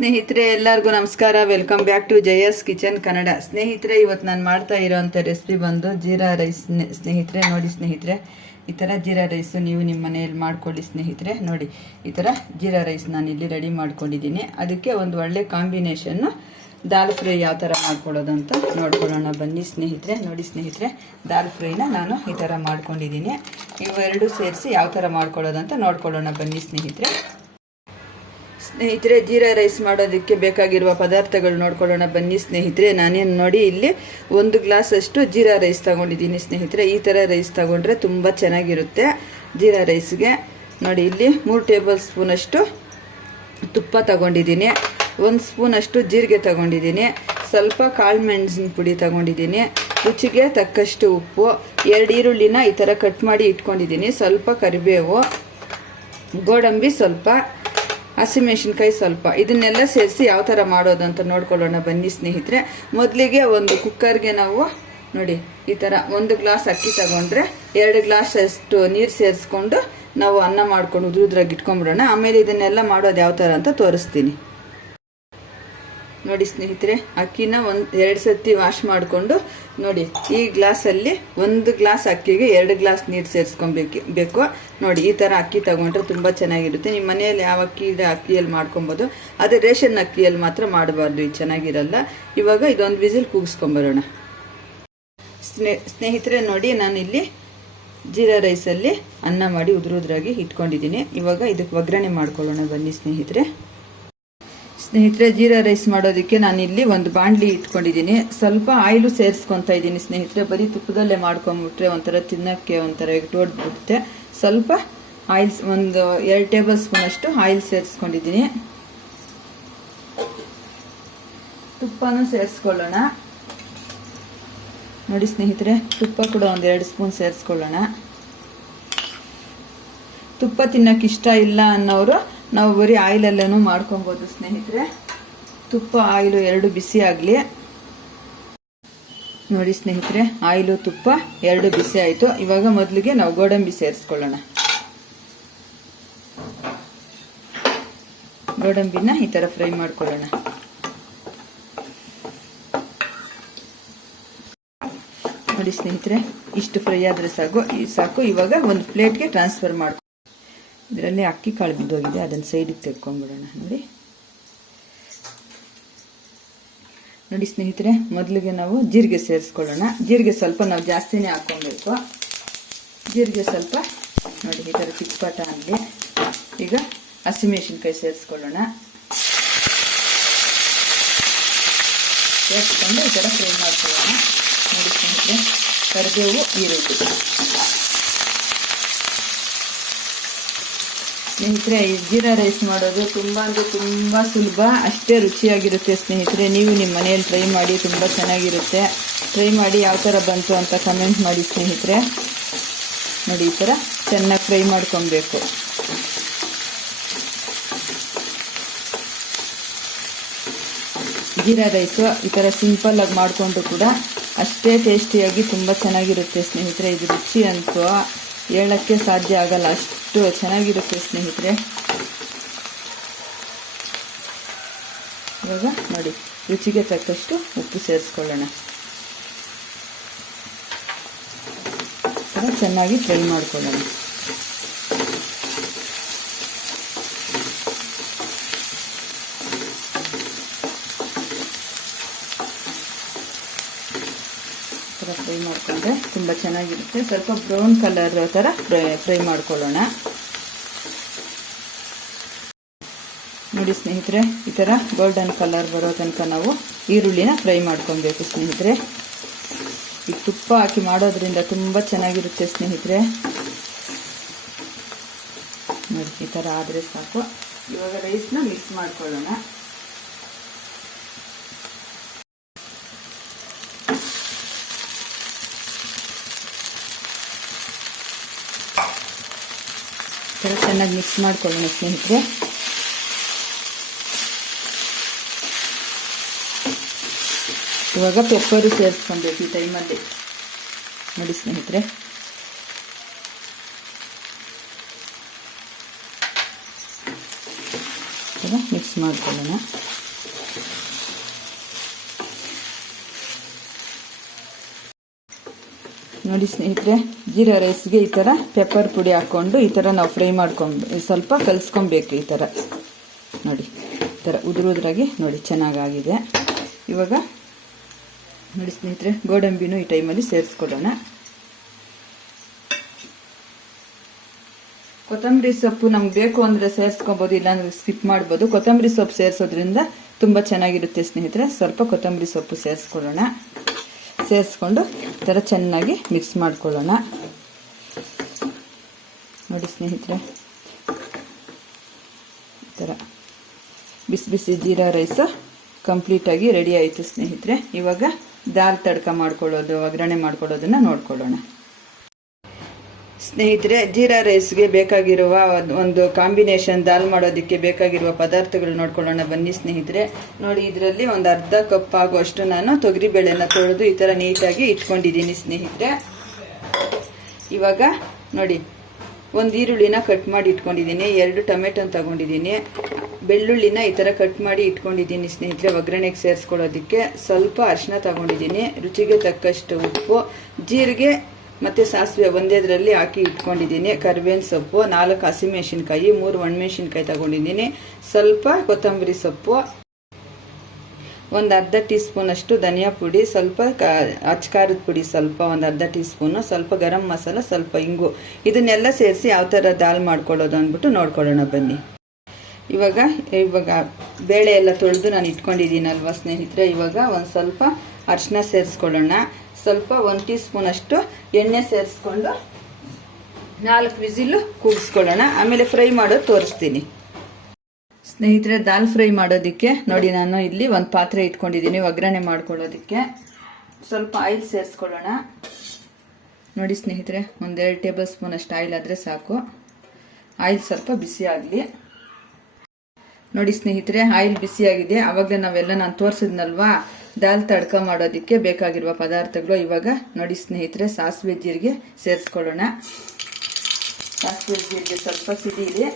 ಸ್ನೇಹಿತರೆ ಎಲ್ಲರಿಗೂ ನಮಸ್ಕಾರ. Welcome back to Jaya's kitchen Kannada. ಸ್ನೇಹಿತರೆ ಇವತ್ತು ನಾನು ಮಾಡ್ತಾ ಇರೋಂಥ ರೆಸಿಪಿ ಬಂದು ಜೀರಾ ರೈಸ್. ಸ್ನೇಹಿತರೆ ನೋಡಿ ಸ್ನೇಹಿತರೆ, ಈ ಥರ ಜೀರಾ ರೈಸು ನೀವು ನಿಮ್ಮ ಮನೆಯಲ್ಲಿ ಮಾಡ್ಕೊಳ್ಳಿ ಸ್ನೇಹಿತರೆ. ನೋಡಿ ಈ ಥರ ಜೀರಾ ರೈಸ್ ನಾನು ಇಲ್ಲಿ ರೆಡಿ ಮಾಡ್ಕೊಂಡಿದ್ದೀನಿ. ಅದಕ್ಕೆ ಒಂದು ಒಳ್ಳೆ ಕಾಂಬಿನೇಷನ್ನು ದಾಲ್ ಫ್ರೈ ಯಾವ ಥರ ಮಾಡ್ಕೊಳ್ಳೋದು ಅಂತ ನೋಡ್ಕೊಳ್ಳೋಣ ಬನ್ನಿ ಸ್ನೇಹಿತರೆ. ನೋಡಿ ಸ್ನೇಹಿತರೆ, ದಾಲ್ ಫ್ರೈನ ನಾನು ಈ ಥರ ಮಾಡ್ಕೊಂಡಿದ್ದೀನಿ. ಇವೆರಡು ಸೇರಿಸಿ ಯಾವ ಥರ ಮಾಡ್ಕೊಳ್ಳೋದು ಅಂತ ನೋಡ್ಕೊಳ್ಳೋಣ ಬನ್ನಿ ಸ್ನೇಹಿತರೆ. ಸ್ನೇಹಿತರೆ, ಜೀರಾ ರೈಸ್ ಮಾಡೋದಕ್ಕೆ ಬೇಕಾಗಿರುವ ಪದಾರ್ಥಗಳು ನೋಡ್ಕೊಳ್ಳೋಣ ಬನ್ನಿ ಸ್ನೇಹಿತರೆ. ನಾನೇನು ನೋಡಿ ಇಲ್ಲಿ 1 ಗ್ಲಾಸ್ ಅಷ್ಟು ಜೀರಾ ರೈಸ್ ತಗೊಂಡಿದ್ದೀನಿ ಸ್ನೇಹಿತರೆ. ಈ ಥರ ರೈಸ್ ತಗೊಂಡ್ರೆ ತುಂಬ ಚೆನ್ನಾಗಿರುತ್ತೆ ಜೀರಾ ರೈಸ್ಗೆ. ನೋಡಿ ಇಲ್ಲಿ 3 ಟೇಬಲ್ ಸ್ಪೂನ್ ಅಷ್ಟು ತುಪ್ಪ ತಗೊಂಡಿದ್ದೀನಿ, 1 ಸ್ಪೂನ್ ಅಷ್ಟು ಜೀರಿಗೆ ತಗೊಂಡಿದ್ದೀನಿ, ಸ್ವಲ್ಪ ಕಾಳು ಮೆಣಸಿನ ಪುಡಿ ತಗೊಂಡಿದ್ದೀನಿ, ರುಚಿಗೆ ತಕ್ಕಷ್ಟು ಉಪ್ಪು, 2 ಈರುಳ್ಳಿನ ಈ ಥರ ಕಟ್ ಮಾಡಿ ಇಟ್ಕೊಂಡಿದ್ದೀನಿ, ಸ್ವಲ್ಪ ಕರಿಬೇವು, ಗೋಡಂಬಿ ಸ್ವಲ್ಪ, ಹಸಿಮೆಣಸಿನ್ಕಾಯಿ ಸ್ವಲ್ಪ. ಇದನ್ನೆಲ್ಲ ಸೇರಿಸಿ ಯಾವ ಥರ ಮಾಡೋದು ಅಂತ ನೋಡ್ಕೊಳ್ಳೋಣ ಬನ್ನಿ ಸ್ನೇಹಿತರೆ. ಮೊದಲಿಗೆ ಒಂದು ಕುಕ್ಕರ್ಗೆ ನಾವು ನೋಡಿ ಈ ಥರ 1 ಗ್ಲಾಸ್ ಅಕ್ಕಿ ತಗೊಂಡ್ರೆ 2 ಗ್ಲಾಸ್ ಅಷ್ಟು ನೀರು ಸೇರಿಸ್ಕೊಂಡು ನಾವು ಅನ್ನ ಮಾಡ್ಕೊಂಡು ಉದ್ರಾಗಿ ಇಟ್ಕೊಂಡ್ಬಿಡೋಣ. ಆಮೇಲೆ ಇದನ್ನೆಲ್ಲ ಮಾಡೋದು ಯಾವ ಥರ ಅಂತ ತೋರಿಸ್ತೀನಿ. ನೋಡಿ ಸ್ನೇಹಿತರೆ, ಅಕ್ಕಿನ 2 ಸರ್ತಿ ವಾಶ್ ಮಾಡಿಕೊಂಡು ನೋಡಿ ಈ ಗ್ಲಾಸಲ್ಲಿ 1 ಗ್ಲಾಸ್ ಅಕ್ಕಿಗೆ 2 ಗ್ಲಾಸ್ ನೀರು ಸೇರಿಸ್ಕೊಬೇಕು. ನೋಡಿ ಈ ಥರ ಅಕ್ಕಿ ತಗೊಂಡ್ರೆ ತುಂಬ ಚೆನ್ನಾಗಿರುತ್ತೆ. ನಿಮ್ಮ ಮನೆಯಲ್ಲಿ ಯಾವ ಅಕ್ಕಿ ಇದೆ ಅಕ್ಕಿಯಲ್ಲಿ ಮಾಡ್ಕೊಬೋದು, ಅದೇ ರೇಷನ್ ಅಕ್ಕಿಯಲ್ಲಿ ಮಾತ್ರ ಮಾಡಬಾರ್ದು, ಇದು ಚೆನ್ನಾಗಿರಲ್ಲ. ಇವಾಗ ಇದೊಂದು ವಿಸಿಲ್ ಕೂಗಿಸ್ಕೊಂಬರೋಣ ಸ್ನೇಹಿತರೆ. ನೋಡಿ ನಾನಿಲ್ಲಿ ಜೀರಾ ರೈಸಲ್ಲಿ ಅನ್ನ ಮಾಡಿ ಉದುರಾಗಿ ಇಟ್ಕೊಂಡಿದ್ದೀನಿ. ಇವಾಗ ಇದಕ್ಕೆ ಒಗ್ಗರಣೆ ಮಾಡ್ಕೊಳ್ಳೋಣ ಬನ್ನಿ ಸ್ನೇಹಿತರೆ. ಜೀರಾ ರೈಸ್ ಮಾಡೋದಕ್ಕೆ ನಾನಿಲ್ಲಿ ಒಂದು ಬಾಣಲಿ ಇಟ್ಕೊಂಡಿದ್ದೀನಿ. ಸ್ವಲ್ಪ ಆಯಿಲು ಸೇರಿಸ್ಕೊತಾ ಇದ್ದೀನಿ ಸ್ನೇಹಿತರೆ. ಬರೀ ತುಪ್ಪದಲ್ಲೇ ಮಾಡ್ಕೊಂಬಿಟ್ರೆ ಒಂಥರ ತಿನ್ನೋಕ್ಕೆ ಒಂಥರ ಎಗ್ಟೋಡ್ಬಿಡುತ್ತೆ. ಸ್ವಲ್ಪ ಆಯಿಲ್, ಒಂದು 2 ಟೇಬಲ್ ಸ್ಪೂನ್ ಅಷ್ಟು ಆಯಿಲ್ ಸೇರಿಸ್ಕೊಂಡಿದ್ದೀನಿ. ತುಪ್ಪನೂ ಸೇರಿಸ್ಕೊಳ್ಳೋಣ. ನೋಡಿ ಸ್ನೇಹಿತರೆ, ತುಪ್ಪ ಕೂಡ ಒಂದು 2 ಸ್ಪೂನ್ ಸೇರಿಸ್ಕೊಳ್ಳೋಣ. ತುಪ್ಪ ತಿನ್ನೋಕೆ ಇಷ್ಟ ಇಲ್ಲ ಅನ್ನೋರು ನಾವು ಬರೀ ಆಯಿಲಲ್ಲೂ ಮಾಡ್ಕೊಬೋದು ಸ್ನೇಹಿತರೆ. ತುಪ್ಪ ಆಯಿಲು 2 ಬಿಸಿ ಆಗಲಿ. ನೋಡಿ ಸ್ನೇಹಿತರೆ, ಆಯಿಲು ತುಪ್ಪ 2 ಬಿಸಿ ಆಯಿತು. ಇವಾಗ ಮೊದಲಿಗೆ ನಾವು ಗೋಡಂಬಿ ಸೇರಿಸ್ಕೊಳ್ಳೋಣ. ಗೋಡಂಬಿನ ಈ ಥರ ಫ್ರೈ ಮಾಡ್ಕೊಳ್ಳೋಣ. ನೋಡಿ ಸ್ನೇಹಿತರೆ, ಇಷ್ಟು ಫ್ರೈ ಆದರೆ ಸಾಕು. ಇವಾಗ ಒಂದು ಪ್ಲೇಟ್ಗೆ ಟ್ರಾನ್ಸ್ಫರ್ ಮಾಡ್ಕೊ. ಇದರಲ್ಲಿ ಅಕ್ಕಿ ಕಾಳು ಬಿದ್ದೋಗಿದೆ, ಅದನ್ನು ಸೈಡಿಗೆ ತೆಕ್ಕೊಂಡ್ಬಿಡೋಣ. ನೋಡಿ ಸ್ನೇಹಿತರೆ, ಮೊದಲಿಗೆ ನಾವು ಜೀರಿಗೆ ಸೇರಿಸ್ಕೊಳ್ಳೋಣ. ಜೀರಿಗೆ ಸ್ವಲ್ಪ ನಾವು ಜಾಸ್ತಿನೇ ಹಾಕ್ಕೊಬೇಕು. ಜೀರಿಗೆ ಸ್ವಲ್ಪ ನೋಡಿ ಈ ಥರ ಕಿಚ್ಪಾಟ ಆಗಲಿ. ಈಗ ಹಸಿಮೆಣಸಿನ್ಕಾಯಿ ಸೇರಿಸ್ಕೊಳ್ಳೋಣ. ಸೇರಿಸ್ಕೊಂಡು ಈ ಥರ ಫ್ರೈ ಮಾಡ್ಕೊಳ್ಳೋಣ. ನೋಡಿ ಸ್ನೇಹಿತರೆ, ಕರಿಬೇವು, ಈರುಳ್ಳಿ. ಸ್ನೇಹಿತರೆ, ಈ ಜೀರಾ ರೈಸ್ ಮಾಡೋದು ತುಂಬ ಅಂದರೆ ತುಂಬ ಸುಲಭ, ಅಷ್ಟೇ ರುಚಿಯಾಗಿರುತ್ತೆ ಸ್ನೇಹಿತರೆ. ನೀವು ನಿಮ್ಮ ಮನೆಯಲ್ಲಿ ಟ್ರೈ ಮಾಡಿ, ತುಂಬ ಚೆನ್ನಾಗಿರುತ್ತೆ. ಟ್ರೈ ಮಾಡಿ ಯಾವ ಥರ ಬಂತು ಅಂತ ಕಮೆಂಟ್ ಮಾಡಿ ಸ್ನೇಹಿತರೆ. ನೋಡಿ ಈ ಥರ ಚೆನ್ನಾಗಿ ಫ್ರೈ ಮಾಡ್ಕೊಬೇಕು. ಜೀರಾ ರೈಸು ಈ ಥರ ಸಿಂಪಲ್ಲಾಗಿ ಮಾಡಿಕೊಂಡು ಕೂಡ ಅಷ್ಟೇ ಟೇಸ್ಟಿಯಾಗಿ ತುಂಬ ಚೆನ್ನಾಗಿರುತ್ತೆ ಸ್ನೇಹಿತರೆ. ಇದು ರುಚಿ ಅಂತೂ ಹೇಳಕ್ಕೆ ಸಾಧ್ಯ ಆಗಲ್ಲ, ಅಷ್ಟು ಚೆನ್ನಾಗಿರುತ್ತೆ ಸ್ನೇಹಿತರೆ. ಇವಾಗ ನೋಡಿ ರುಚಿಗೆ ತಕ್ಕಷ್ಟು ಉಪ್ಪು ಸೇರಿಸ್ಕೊಳ್ಳೋಣ. ಚೆನ್ನಾಗಿ ಫ್ರೈ ಮಾಡ್ಕೊಳ್ಳೋಣ. ಫ್ರೈ ಮಾಡಿಕೊಂಡ್ರೆ ತುಂಬ ಚೆನ್ನಾಗಿರುತ್ತೆ. ಸ್ವಲ್ಪ ಬ್ರೌನ್ ಕಲರ್ ಥರ ಫ್ರೈ ಮಾಡ್ಕೊಳ್ಳೋಣ. ನೋಡಿ ಸ್ನೇಹಿತರೆ, ಈ ಥರ ಗೋಲ್ಡನ್ ಕಲರ್ ಬರೋ ತನಕ ನಾವು ಈರುಳ್ಳಿನ ಫ್ರೈ ಮಾಡ್ಕೊಬೇಕು ಸ್ನೇಹಿತರೆ. ಈ ತುಪ್ಪ ಹಾಕಿ ಮಾಡೋದ್ರಿಂದ ತುಂಬ ಚೆನ್ನಾಗಿರುತ್ತೆ ಸ್ನೇಹಿತರೆ. ನೋಡಿ ಈ ಥರ ಆದರೆ ಸಾಕು. ಇವಾಗ ರೈಸ್ನ ಮಿಕ್ಸ್ ಮಾಡ್ಕೊಳ್ಳೋಣ. ಚೆನ್ನಾಗಿ ಮಿಕ್ಸ್ ಮಾಡ್ಕೊಳ್ಳೋಣ ಸ್ನೇಹಿತರೆ. ಇವಾಗ ಪೆಪ್ಪರು ಸೇರಿಸ್ಕೊಬೇಕು ಈ ಟೈಮಲ್ಲಿ. ನೋಡಿ ಸ್ನೇಹಿತರೆ, ಮಿಕ್ಸ್ ಮಾಡ್ಕೊಳ್ಳೋಣ. ನೋಡಿ ಸ್ನೇಹಿತರೆ, ಜೀರಾ ರೈಸ್ಗೆ ಈ ಥರ ಪೆಪ್ಪರ್ ಪುಡಿ ಹಾಕ್ಕೊಂಡು ಈ ಥರ ನಾವು ಫ್ರೈ ಮಾಡ್ಕೊಂಡು ಸ್ವಲ್ಪ ಕಲಿಸ್ಕೊಬೇಕು. ಈ ಥರ ನೋಡಿ, ಈ ಥರ ಉದುರಾಗಿ ನೋಡಿ ಚೆನ್ನಾಗಾಗಿದೆ. ಇವಾಗ ನೋಡಿ ಸ್ನೇಹಿತರೆ, ಗೋಡಂಬಿನೂ ಈ ಟೈಮಲ್ಲಿ ಸೇರಿಸ್ಕೊಡೋಣ. ಕೊತ್ತಂಬರಿ ಸೊಪ್ಪು ನಮ್ಗೆ ಬೇಕು ಅಂದರೆ ಸೇರಿಸ್ಕೊಬೋದು, ಇಲ್ಲಾಂದ್ರೆ ಸ್ಕಿಪ್ ಮಾಡ್ಬೋದು. ಕೊತ್ತಂಬರಿ ಸೊಪ್ಪು ಸೇರಿಸೋದ್ರಿಂದ ತುಂಬ ಚೆನ್ನಾಗಿರುತ್ತೆ ಸ್ನೇಹಿತರೆ. ಸ್ವಲ್ಪ ಕೊತ್ತಂಬರಿ ಸೊಪ್ಪು ಸೇರಿಸ್ಕೊಳ್ಳೋಣ. ಸೇರಿಸ್ಕೊಂಡು ಈ ಥರ ಚೆನ್ನಾಗಿ ಮಿಕ್ಸ್ ಮಾಡ್ಕೊಳ್ಳೋಣ. ನೋಡಿ ಸ್ನೇಹಿತರೆ, ಈ ಥರ ಬಿಸಿ ಬಿಸಿ ಜೀರಾ ರೈಸು ಕಂಪ್ಲೀಟಾಗಿ ರೆಡಿ ಆಯಿತು ಸ್ನೇಹಿತರೆ. ಇವಾಗ ದಾಲ್ ತಡ್ಕ ಮಾಡ್ಕೊಳ್ಳೋದು, ಒಗ್ಗರಣೆ ಮಾಡ್ಕೊಳ್ಳೋದನ್ನು ನೋಡ್ಕೊಳ್ಳೋಣ ಸ್ನೇಹಿತರೆ. ಜೀರಾ ರೈಸ್ಗೆ ಬೇಕಾಗಿರುವ ಒಂದು ಕಾಂಬಿನೇಷನ್ ದಾಲ್ ಮಾಡೋದಕ್ಕೆ ಬೇಕಾಗಿರುವ ಪದಾರ್ಥಗಳು ನೋಡ್ಕೊಳ್ಳೋಣ ಬನ್ನಿ ಸ್ನೇಹಿತರೆ. ನೋಡಿ, ಇದರಲ್ಲಿ ಒಂದು ಅರ್ಧ ಕಪ್ ಆಗುವಷ್ಟು ನಾನು ತೊಗರಿಬೇಳೆನ ತೊಳೆದು ಈ ಥರ ನೀಟಾಗಿ ಇಟ್ಕೊಂಡಿದ್ದೀನಿ ಸ್ನೇಹಿತರೆ. ಇವಾಗ ನೋಡಿ, ಒಂದು ಈರುಳ್ಳಿನ ಕಟ್ ಮಾಡಿ ಇಟ್ಕೊಂಡಿದ್ದೀನಿ, 2 ಟೊಮೆಟೊನ ತಗೊಂಡಿದ್ದೀನಿ, ಬೆಳ್ಳುಳ್ಳಿನ ಈ ಥರ ಕಟ್ ಮಾಡಿ ಇಟ್ಕೊಂಡಿದ್ದೀನಿ ಸ್ನೇಹಿತರೆ. ಒಗ್ಗರಣೆಗೆ ಸೇರಿಸ್ಕೊಳ್ಳೋದಕ್ಕೆ ಸ್ವಲ್ಪ ಅರಿಶಿನ ತಗೊಂಡಿದ್ದೀನಿ, ರುಚಿಗೆ ತಕ್ಕಷ್ಟು ಉಪ್ಪು, ಜೀರಿಗೆ ಮತ್ತು ಸಾಸಿವೆ ಒಂದೇದರಲ್ಲಿ ಹಾಕಿ ಇಟ್ಕೊಂಡಿದ್ದೀನಿ, ಕರಿಬೇವಿನ ಸೊಪ್ಪು, 4 ಹಸಿಮೆಣಸಿನ್ಕಾಯಿ, 3 ಒಣಮೆಣಸಿನ್ಕಾಯಿ ತಗೊಂಡಿದ್ದೀನಿ, ಸ್ವಲ್ಪ ಕೊತ್ತಂಬರಿ ಸೊಪ್ಪು, ಒಂದು ಅರ್ಧ ಟೀ ಸ್ಪೂನ್ ಅಷ್ಟು ಧನಿಯಾ ಪುಡಿ, ಸ್ವಲ್ಪ ಅಚ್ಕಾರದ ಪುಡಿ, ಸ್ವಲ್ಪ ಒಂದು ಅರ್ಧ ಟೀ ಸ್ಪೂನು, ಸ್ವಲ್ಪ ಗರಂ ಮಸಾಲ, ಸ್ವಲ್ಪ ಇಂಗು. ಇದನ್ನೆಲ್ಲ ಸೇರಿಸಿ ಯಾವ ಥರ ದಾಲ್ ಮಾಡ್ಕೊಳ್ಳೋದು ಅಂದ್ಬಿಟ್ಟು ನೋಡ್ಕೊಳ್ಳೋಣ ಬನ್ನಿ. ಇವಾಗ ಬೇಳೆ ಎಲ್ಲ ತೊಳೆದು ನಾನು ಇಟ್ಕೊಂಡಿದ್ದೀನಲ್ವ ಸ್ನೇಹಿತರೆ. ಇವಾಗ ಒಂದು ಸ್ವಲ್ಪ ಅರಿಶಿನ ಸೇರಿಸ್ಕೊಳ್ಳೋಣ, ಸ್ವಲ್ಪ 1 ಟೀ ಸ್ಪೂನ್ ಅಷ್ಟು ಎಣ್ಣೆ ಸೇರಿಸ್ಕೊಂಡು 4 ವಿಸಿಲು ಕೂಗಿಸ್ಕೊಳ್ಳೋಣ. ಆಮೇಲೆ ಫ್ರೈ ಮಾಡೋದು ತೋರಿಸ್ತೀನಿ ಸ್ನೇಹಿತರೆ. ದಾಲ್ ಫ್ರೈ ಮಾಡೋದಕ್ಕೆ ನೋಡಿ, ನಾನು ಇಲ್ಲಿ ಒಂದು ಪಾತ್ರೆ ಇಟ್ಕೊಂಡಿದ್ದೀನಿ ಒಗ್ಗರಣೆ ಮಾಡ್ಕೊಳ್ಳೋದಕ್ಕೆ. ಸ್ವಲ್ಪ ಆಯಿಲ್ ಸೇರಿಸ್ಕೊಳ್ಳೋಣ. ನೋಡಿ ಸ್ನೇಹಿತರೆ, 1-2 ಟೇಬಲ್ ಸ್ಪೂನ್ ಅಷ್ಟು ಆಯಿಲ್ ಆದರೆ ಸಾಕು. ಆಯಿಲ್ ಸ್ವಲ್ಪ ಬಿಸಿ ಆಗಲಿ. ನೋಡಿ ಸ್ನೇಹಿತರೆ, ಆಯಿಲ್ ಬಿಸಿಯಾಗಿದೆ. ಆವಾಗಲೇ ನಾವೆಲ್ಲ ನಾನು ತೋರಿಸಿದ್ನಲ್ವಾ ದಾಲ್ ತಡ್ಕ ಮಾಡೋದಕ್ಕೆ ಬೇಕಾಗಿರುವ ಪದಾರ್ಥಗಳು. ಇವಾಗ ನೋಡಿ ಸ್ನೇಹಿತರೆ, ಸಾಸಿವೆ ಜೀರಿಗೆ ಸೇರಿಸ್ಕೊಳ್ಳೋಣ. ಸಾಸಿವೆ ಜೀರಿಗೆ ಸ್ವಲ್ಪ ಸಿಡಿಲಿ.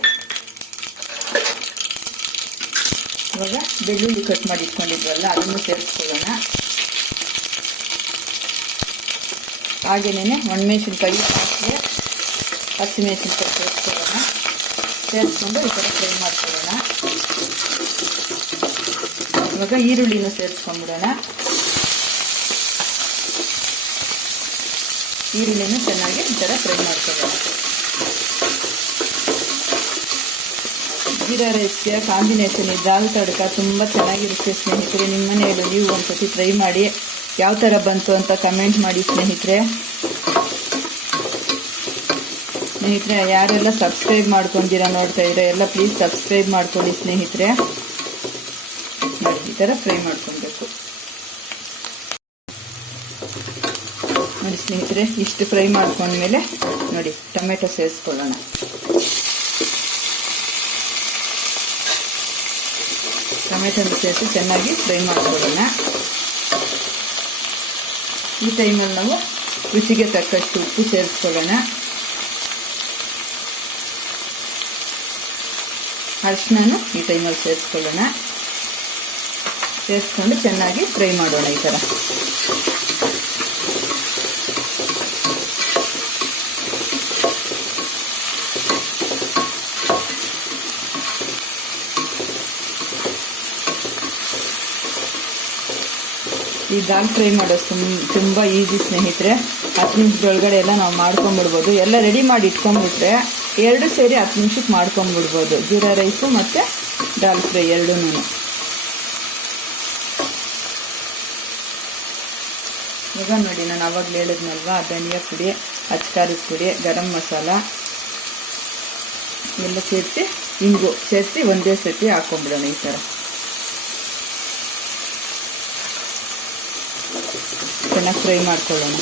ಇವಾಗ ಬೆಳ್ಳುಳ್ಳಿ ಕಟ್ ಮಾಡಿ ಇಟ್ಕೊಂಡಿದ್ವಲ್ಲ ಅದನ್ನು ಸೇರಿಸ್ಕೊಳ್ಳೋಣ. ಹಾಗೇನೆ ಒಣಮೆಣಸಿನ್ಕಾಯಿ, ಸಾಸಿವೆ, ಹಸಿಮೆಣಸಿನ್ಕಾಯಿ ಸೇರಿಸ್ಕೊಳ್ಳೋಣ. ಸೇರಿಸ್ಕೊಂಡು ಈ ಥರ ಫ್ರೈ ಮಾಡ್ಕೊಳ್ಳೋಣ. ಇವಾಗ ಈರುಳ್ಳಿನ ಸೇರಿಸ್ಕೊಂಡ್ಬಿಡೋಣ. ಈರುಳ್ಳಿನ ಚೆನ್ನಾಗಿ ಈ ಥರ ಫ್ರೈ ಮಾಡ್ಕೊಳ್ಳೋಣ. ಜೀರಾ ರೈಸ್ಗೆ ಕಾಂಬಿನೇಷನ್ ಈ ದಾಲ್ ತಡ್ಕ ತುಂಬ ಚೆನ್ನಾಗಿರುತ್ತೆ ಸ್ನೇಹಿತರೆ. ನಿಮ್ಮ ಮನೆಯಲ್ಲೂ ನೀವು ಒಂದ್ಸತಿ ಟ್ರೈ ಮಾಡಿ, ಯಾವ ಥರ ಬಂತು ಅಂತ ಕಮೆಂಟ್ ಮಾಡಿ ಸ್ನೇಹಿತರೆ. ಯಾರೆಲ್ಲ ಸಬ್ಸ್ಕ್ರೈಬ್ ಮಾಡ್ಕೊಂಡಿರ ನೋಡ್ತಾ ಇದ್ರೆ ಎಲ್ಲ ಪ್ಲೀಸ್ ಸಬ್ಸ್ಕ್ರೈಬ್ ಮಾಡ್ಕೊಳ್ಳಿ ಸ್ನೇಹಿತರೆ. ಈ ಥರ ಫ್ರೈ ಮಾಡ್ಕೊಬೇಕು ನೋಡಿ ಸ್ನೇಹಿತರೆ. ಇಷ್ಟು ಫ್ರೈ ಮಾಡ್ಕೊಂಡ್ಮೇಲೆ ನೋಡಿ ಟೊಮೆಟೊ ಸೇರಿಸ್ಕೊಳ್ಳೋಣ. ಟೊಮೆಟೊನ ಸೇರಿಸಿ ಚೆನ್ನಾಗಿ ಫ್ರೈ ಮಾಡ್ಕೊಳ್ಳೋಣ. ಈ ಟೈಮಲ್ಲಿ ನಾವು ರುಚಿಗೆ ತಕ್ಕಷ್ಟು ಉಪ್ಪು ಸೇರಿಸ್ಕೊಳ್ಳೋಣ. ಅರಿಶಿನೂ ಈ ಟೈಮಲ್ಲಿ ಸೇರಿಸ್ಕೊಳ್ಳೋಣ. ಸೇರಿಸ್ಕೊಂಡು ಚೆನ್ನಾಗಿ ಫ್ರೈ ಮಾಡೋಣ. ಈ ಥರ ಈ ದಾಲ್ ಫ್ರೈ ಮಾಡೋದು ತುಂಬ ಈಸಿ ಸ್ನೇಹಿತರೆ. 10 ನಿಮಿಷದೊಳಗಡೆ ಎಲ್ಲ ನಾವು ಮಾಡ್ಕೊಂಬಿಡ್ಬೋದು. ಎಲ್ಲ ರೆಡಿ ಮಾಡಿ ಇಟ್ಕೊಂಡ್ಬಿಟ್ರೆ 2 ಸೇರಿ 10 ನಿಮಿಷಕ್ಕೆ ಮಾಡ್ಕೊಂಬಿಡ್ಬೋದು. ಜೀರಾ ರೈಸು ಮತ್ತು ದಾಲ್ ಫ್ರೈ ಎರಡೂ. ಇವಾಗ ನೋಡಿ, ನಾನು ಆವಾಗಲೇ ಹೇಳಿದ್ನಲ್ವಾ ಧನಿಯಾ ಪುಡಿ, ಅಚ್ಕಾರದ ಪುಡಿ, ಗರಂ ಮಸಾಲ ಎಲ್ಲ ಸೇರಿಸಿ, ಇಂಗು ಸೇರಿಸಿ ಒಂದೇ ಸತಿ ಹಾಕೊಂಡ್ಬಿಡೋಣ. ಈ ಥರ ಚೆನ್ನಾಗಿ ಫ್ರೈ ಮಾಡ್ಕೊಳ್ಳೋಣ.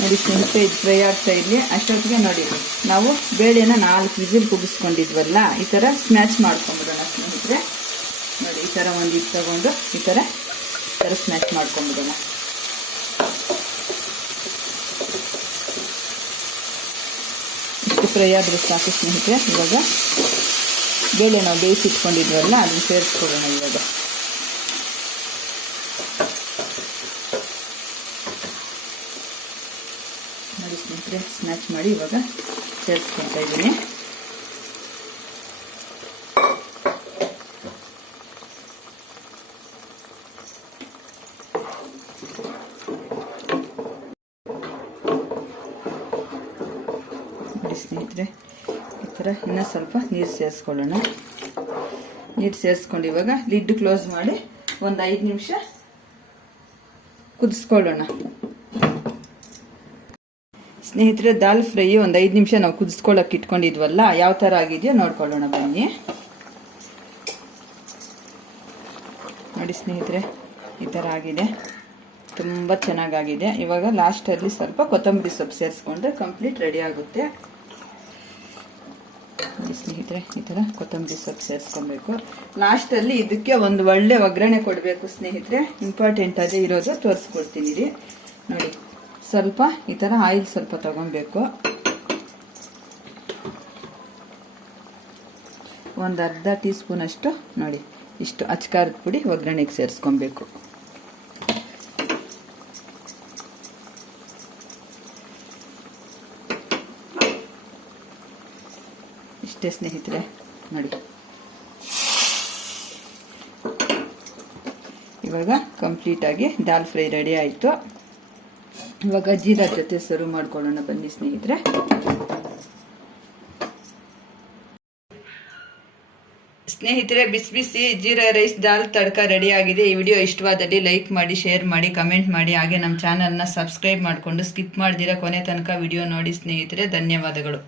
ನೋಡಿ ಸ್ನೇಹಿತರೆ, ಇದು ಫ್ರೈ ಆಗ್ತಾ ಇಲ್ಲಿ. ಅಷ್ಟೊತ್ತಿಗೆ ನೋಡಿ, ನಾವು ಬೇಳೆನ 4 ವಿಸಿಲ್ ಕುದಿಸ್ಕೊಂಡಿದ್ವಲ್ಲ, ಈ ಥರ ಸ್ಮ್ಯಾಚ್ ಮಾಡ್ಕೊಂಡ್ಬಿಡೋಣ ಸ್ನೇಹಿತರೆ. ನೋಡಿ, ಈ ಥರ ಒಂದು ಇದು ತಗೊಂಡು ಈ ಥರ ಸ್ಮ್ಯಾಚ್ ಮಾಡ್ಕೊಂಡ್ಬಿಡೋಣ. ಇಷ್ಟು ಫ್ರೈ ಆದರೂ ಸಾಕು ಸ್ನೇಹಿತರೆ. ಇವಾಗ ಬೇಳೆ ನಾವು ಬೇಯಿಸಿಟ್ಕೊಂಡಿದ್ವಲ್ಲ ಅದನ್ನು ಸೇರಿಸ್ಕೊಳ್ಳೋಣ. ಇವಾಗ ಸ್ನೇಹಿತರೆ ಸ್ಮ್ಯಾಚ್ ಮಾಡಿ ಇವಾಗ ಸೇರಿಸ್ಕೊತಾ ಇದ್ದೀನಿ. ಸ್ನೇಹಿತರೆ ಈ ಥರ ಇನ್ನೂ ಸ್ವಲ್ಪ ನೀರು ಸೇರಿಸ್ಕೊಳ್ಳೋಣ. ನೀರು ಸೇರಿಸ್ಕೊಂಡು ಇವಾಗ ಲಿಡ್ ಕ್ಲೋಸ್ ಮಾಡಿ ಒಂದು 5 ನಿಮಿಷ ಕುದಿಸ್ಕೊಳ್ಳೋಣ. ಸ್ನೇಹಿತರೆ ದಾಲ್ ಫ್ರೈ ಒಂದು 5 ನಿಮಿಷ ನಾವು ಕುದಿಸ್ಕೊಳ್ಳೋಕೆ ಇಟ್ಕೊಂಡಿದ್ವಲ್ಲ, ಯಾವ ಥರ ಆಗಿದೆಯೋ ನೋಡ್ಕೊಳ್ಳೋಣ ಬನ್ನಿ. ನೋಡಿ ಸ್ನೇಹಿತರೆ ಈ ಥರ ಆಗಿದೆ, ತುಂಬ ಚೆನ್ನಾಗಾಗಿದೆ. ಇವಾಗ ಲಾಸ್ಟಲ್ಲಿ ಸ್ವಲ್ಪ ಕೊತ್ತಂಬರಿ ಸೊಪ್ಪು ಸೇರಿಸ್ಕೊಂಡ್ರೆ ಕಂಪ್ಲೀಟ್ ರೆಡಿ ಆಗುತ್ತೆ. ಸ್ನೇಹಿತರೆ ಈ ಥರ ಕೊತ್ತಂಬರಿ ಸೊಪ್ಪು ಸೇರಿಸ್ಕೊಬೇಕು. ಲಾಸ್ಟಲ್ಲಿ ಇದಕ್ಕೆ ಒಂದು ಒಳ್ಳೆ ಒಗ್ಗರಣೆ ಕೊಡಬೇಕು ಸ್ನೇಹಿತರೆ, ಇಂಪಾರ್ಟೆಂಟ್ ಅದೇ ಇರೋದು, ತೋರಿಸ್ಕೊಡ್ತೀನಿ ರೀ. ನೋಡಿ ಸ್ವಲ್ಪ ಈ ಥರ ಆಯಿಲ್ ಸ್ವಲ್ಪ ತಗೊಬೇಕು. ಒಂದು ಅರ್ಧ ಟೀ ಸ್ಪೂನ್ ಅಷ್ಟು ನೋಡಿ ಇಷ್ಟು ಅಚ್ಕಾರದ ಪುಡಿ ಒಗ್ಗರಣೆಗೆ ಸೇರಿಸ್ಕೊಬೇಕು. ಇಷ್ಟೇ ಸ್ನೇಹಿತರೆ ನೋಡಿ. ಇವಾಗ ಕಂಪ್ಲೀಟಾಗಿ ದಾಲ್ ಫ್ರೈ ರೆಡಿ ಆಯಿತು. ಇವಾಗ ಜೀರಾ ಜೊತೆ ಸರ್ವ್ ಮಾಡ್ಕೊಳ್ಳೋಣ ಬನ್ನಿ ಸ್ನೇಹಿತರೆ. ಸ್ನೇಹಿತರೆ ಬಿಸಿ ಬಿಸಿ ಜೀರಾ ರೈಸ್ ದಾಲ್ ತಡ್ಕ ರೆಡಿ ಆಗಿದೆ. ಈ ವಿಡಿಯೋ ಇಷ್ಟವಾದಲ್ಲಿ ಲೈಕ್ ಮಾಡಿ, ಶೇರ್ ಮಾಡಿ, ಕಮೆಂಟ್ ಮಾಡಿ, ಹಾಗೆ ನಮ್ಮ ಚಾನಲ್ನ ಸಬ್ಸ್ಕ್ರೈಬ್ ಮಾಡಿಕೊಂಡು ಸ್ಕಿಪ್ ಮಾಡ್ದಿರ ಕೊನೆ ತನಕ ವಿಡಿಯೋ ನೋಡಿ ಸ್ನೇಹಿತರೆ. ಧನ್ಯವಾದಗಳು.